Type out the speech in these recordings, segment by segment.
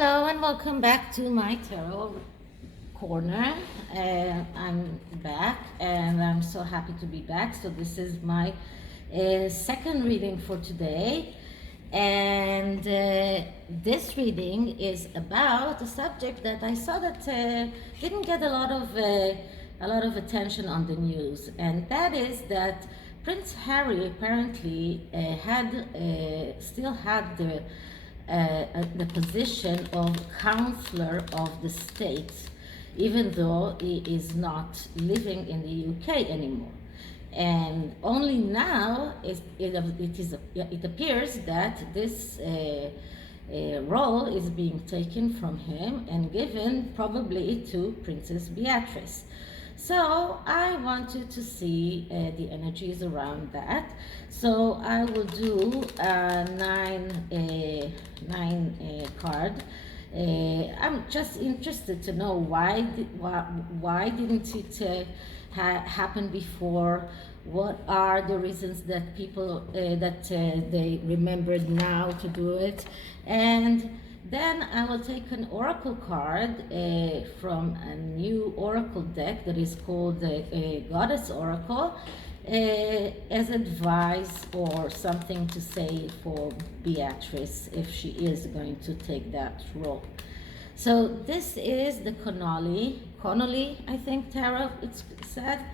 Hello and welcome back to my tarot corner. I'm back and I'm so happy to be back. So this is my second reading for today, and this reading is about a subject that I saw that didn't get a lot of attention on the news, and that is that Prince Harry apparently still had the position of counselor of the state, even though he is not living in the UK anymore. And only now it appears that this role is being taken from him and given probably to Princess Beatrice. So I wanted to see the energies around that. So I will do nine card. I'm just interested to know why didn't it happen before? What are the reasons that people they remembered now to do it? And then I will take an oracle card from a new oracle deck that is called the Goddess Oracle as advice or something to say for Beatrice if she is going to take that role. So this is the Connolly, I think, tarot, it's said,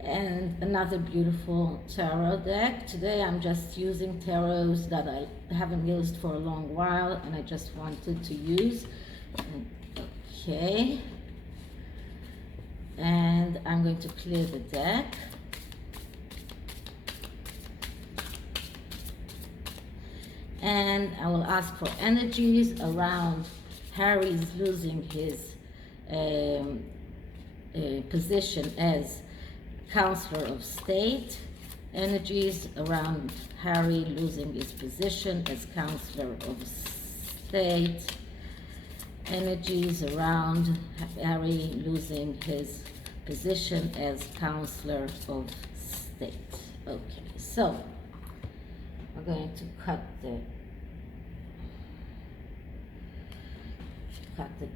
and another beautiful tarot deck. Today I'm just using tarots that I haven't used for a long while and I just wanted to use. Okay, and I'm going to clear the deck. And I will ask for energies around Harry's losing his position as Counselor of State, energies around Harry losing his position as Counselor of State, energies around Harry losing his position as Counselor of State. Okay, so I'm going to cut the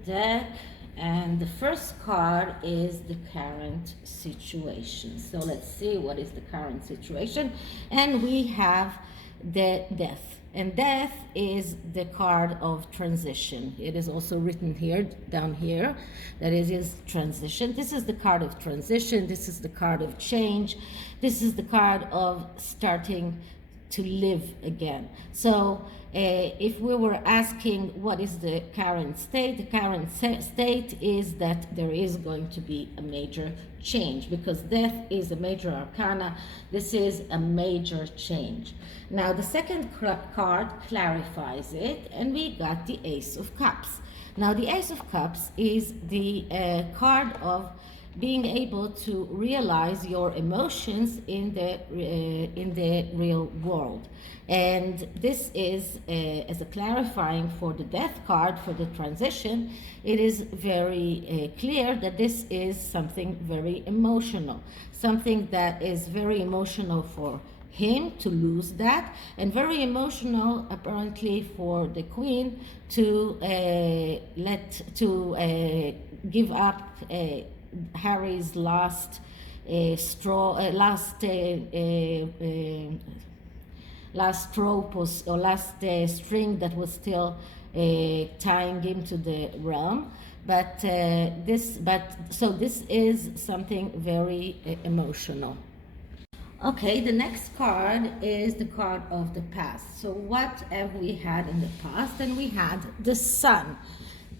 deck. And the first card is the current situation. So let's see what is the current situation. And we have the death. And death is the card of transition. It is also written here, down here, that it is transition. This is the card of transition. This is the card of change. This is the card of starting to live again. So if we were asking what is the current state is that there is going to be a major change, because death is a major arcana. This is a major change. Now the second card clarifies it, and we got the Ace of Cups. Now the Ace of Cups is the card of being able to realize your emotions in the real world. And this is as a clarifying for the death card, for the transition. It is very clear that this is something very emotional, something that is very emotional for him to lose that, and very emotional apparently for the Queen to give up Harry's last string that was still tying him to the realm. But so this is something very emotional. Okay, the next card is the card of the past. So what have we had in the past? And we had the Sun.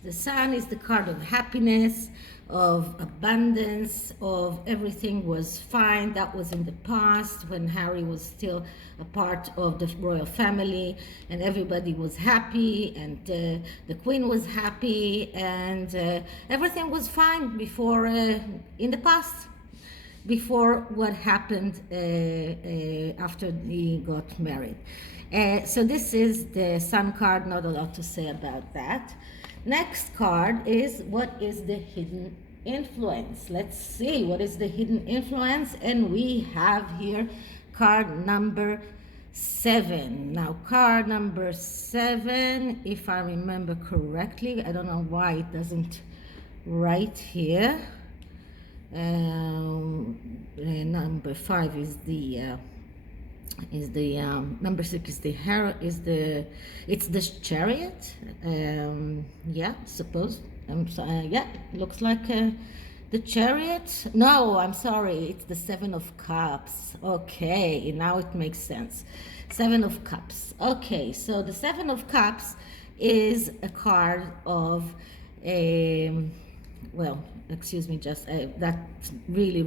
The Sun is the card of happiness, of abundance, of everything was fine. That was in the past when Harry was still a part of the royal family and everybody was happy, and the Queen was happy, and everything was fine before, in the past, before what happened after he got married. So this is the Sun card, not a lot to say about that. Next card is what is the hidden influence. Let's see what is the hidden influence. And we have here card number 7. Now card number 7, if I remember correctly, I don't know why it doesn't write here. Number 5 is the number 6 is it's the Chariot. Yeah, suppose. Yeah, looks like the Chariot. No, I'm sorry, it's the 7 of Cups. Okay, now it makes sense. 7 of Cups. Okay, so the 7 of Cups is a card of well, excuse me, just that really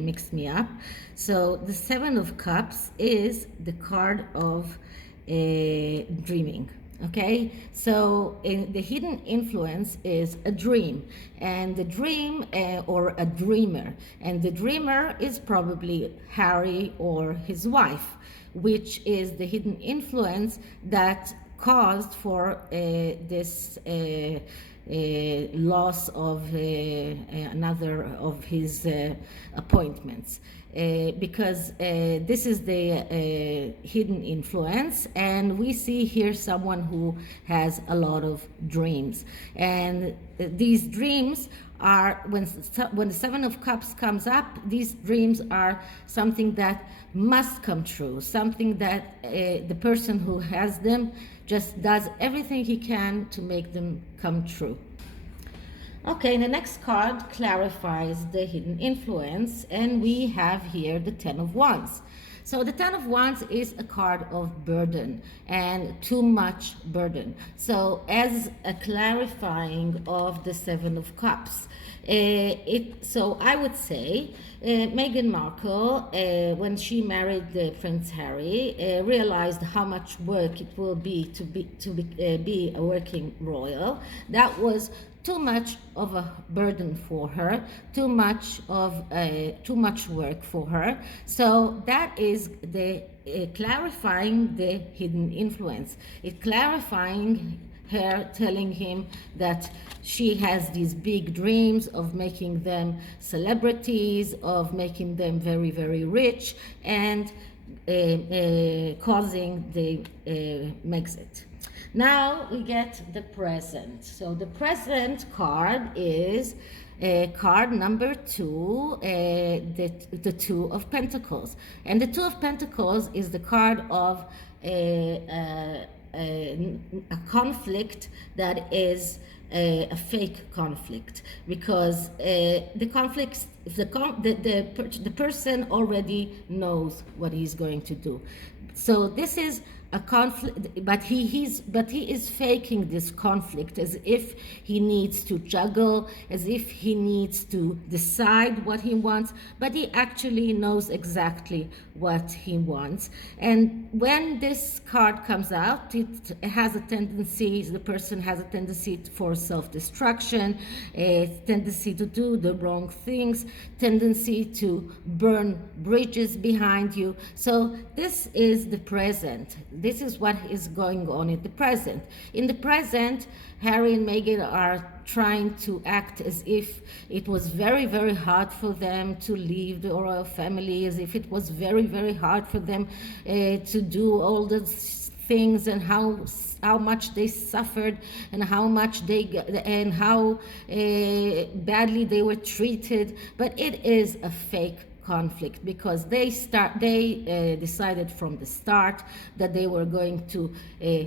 mixed me up. So the 7 of Cups is the card of dreaming. Okay, so the hidden influence is a dream, and the dream or a dreamer, and the dreamer is probably Harry or his wife, which is the hidden influence that caused for this loss of another of his appointments, because this is the hidden influence, and we see here someone who has a lot of dreams, and these dreams are when the 7 of Cups comes up, these dreams are something that must come true, something that the person who has them just does everything he can to make them come true. Okay, the next card clarifies the hidden influence, and we have here the 10 of Wands. So the 10 of Wands is a card of burden and too much burden. So as a clarifying of the 7 of Cups, so I would say Meghan Markle, when she married Prince Harry, realized how much work it will be to be a working royal. That was too much of a burden for her, too much work for her. So that is the clarifying the hidden influence. It clarifying her, telling him that she has these big dreams of making them celebrities, of making them very rich, and causing the Brexit. Now we get the present. So the present card is card number 2, the 2 of Pentacles. And the 2 of Pentacles is the card of a conflict that is a fake conflict, because the conflict, the person already knows what he's going to do. So this is a conflict, but he is faking this conflict as if he needs to juggle, as if he needs to decide what he wants, but he actually knows exactly what he wants. And when this card comes out, it has a tendency, the person has a tendency for self-destruction, a tendency to do the wrong things, tendency to burn bridges behind you. So this is the present. This is what is going on in the present. In the present, Harry and Meghan are trying to act as if it was very hard for them to leave the royal family, as if it was very hard for them to do all the things, and how much they suffered, and how badly they were treated. But it is a fake conflict, because they decided from the start that they were going to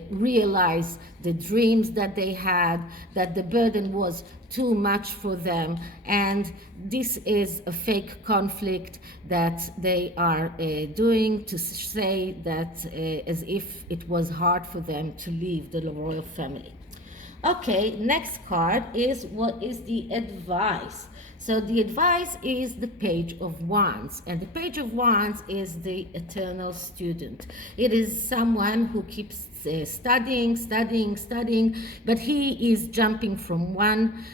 realize the dreams that they had, that the burden was too much for them, and this is a fake conflict that they are doing to say that as if it was hard for them to leave the royal family. Okay, next card is what is the advice. So the advice is the Page of Wands, and the Page of Wands is the eternal student. It is someone who keeps studying, but he is jumping from one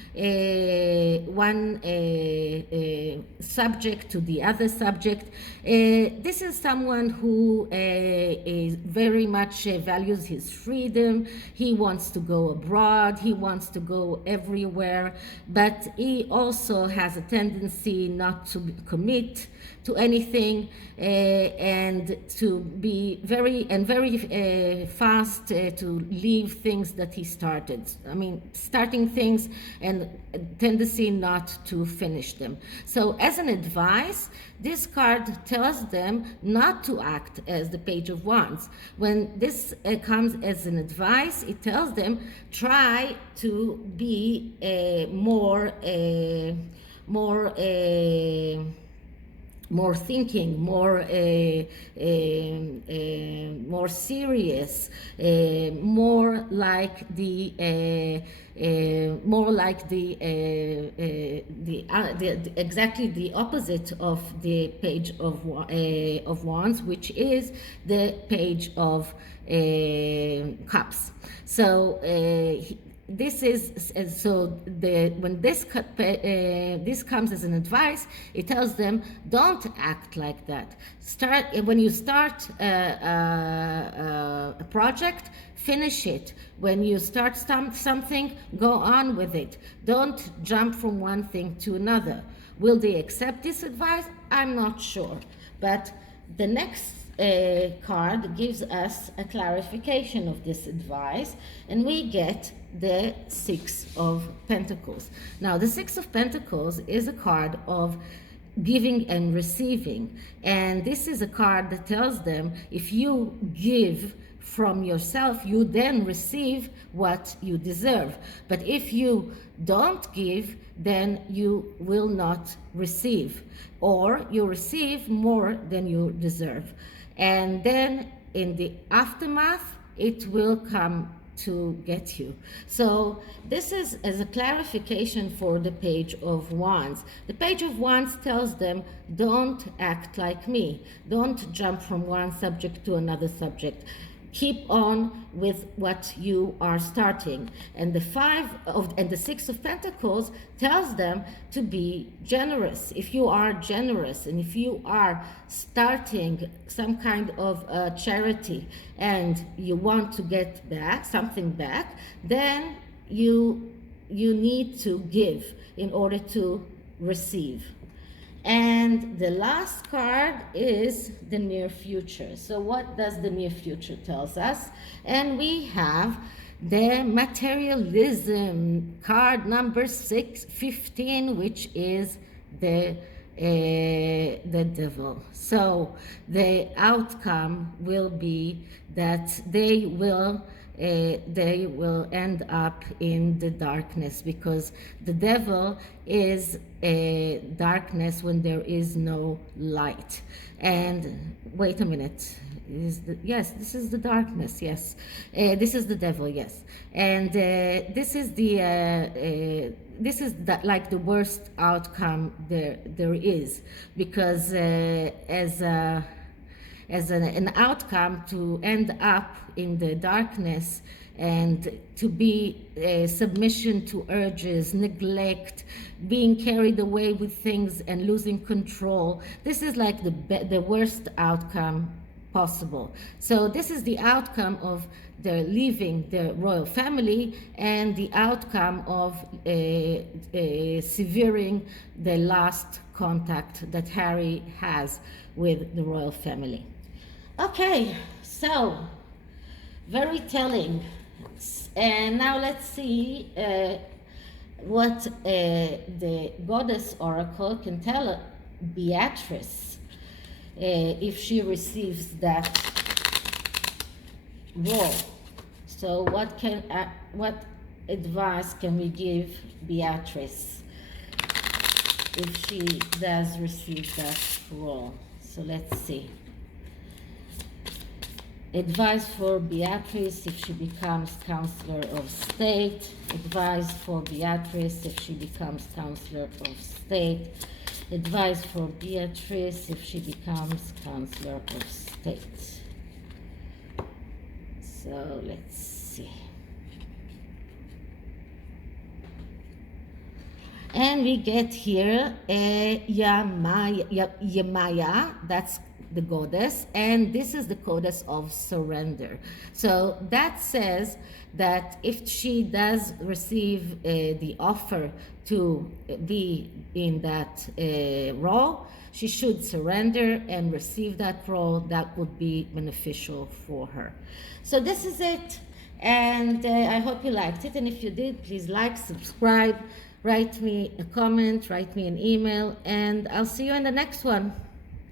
subject to the other subject. This is someone who is very much values his freedom. He wants to go abroad, he wants to go everywhere, but he also has a tendency not to commit to anything, and to be very fast to leave things that he started. I mean, starting things and tendency not to finish them. So as an advice, this card tells them not to act as the Page of Wands. When this comes as an advice, it tells them try to be more thinking, more serious, more like exactly the opposite of the Page of Wands, which is the Page of Cups. So this is when this comes as an advice, it tells them don't act like that. When you start a project, finish it. When you start something, go on with it. Don't jump from one thing to another. Will they accept this advice? I'm not sure, but the next card gives us a clarification of this advice, and we get the Six of Pentacles. Now, the Six of Pentacles is a card of giving and receiving, and this is a card that tells them if you give from yourself, you then receive what you deserve. But if you don't give, then you will not receive, or you receive more than you deserve. And then in the aftermath, it will come to get you. So this is as a clarification for the Page of Wands. The Page of Wands tells them, don't act like me. Don't jump from one subject to another subject. Keep on with what you are starting. And the Six of Pentacles tells them to be generous. If you are generous, and if you are starting some kind of charity and you want to get back something back, then you need to give in order to receive. And the last card is the near future. So what does the near future tells us? And we have the materialism card number 15, which is the devil. So the outcome will be that they will end up in the darkness, because the devil is darkness when there is no light. And wait a minute, yes, this is the darkness, yes, this is the devil, yes, and this is like the worst outcome there is, because as an outcome to end up in the darkness and to be submission to urges, neglect, being carried away with things and losing control. This is like the worst outcome possible. So this is the outcome of their leaving the royal family, and the outcome of severing the last contact that Harry has with the royal family. Okay, so very telling. And now let's see what the Goddess Oracle can tell Beatrice if she receives that role. So what advice can we give Beatrice if she does receive that role? So let's see. Advice for Beatrice if she becomes Counselor of State. Advice for Beatrice if she becomes Counselor of State. Advice for Beatrice if she becomes Counselor of State. So let's see. And we get here Yamaya, that's the goddess, and this is the Codex of Surrender. So that says that if she does receive the offer to be in that role, she should surrender and receive that role. That would be beneficial for her. So this is it, and I hope you liked it, and if you did, please like, subscribe, write me a comment, write me an email, and I'll see you in the next one.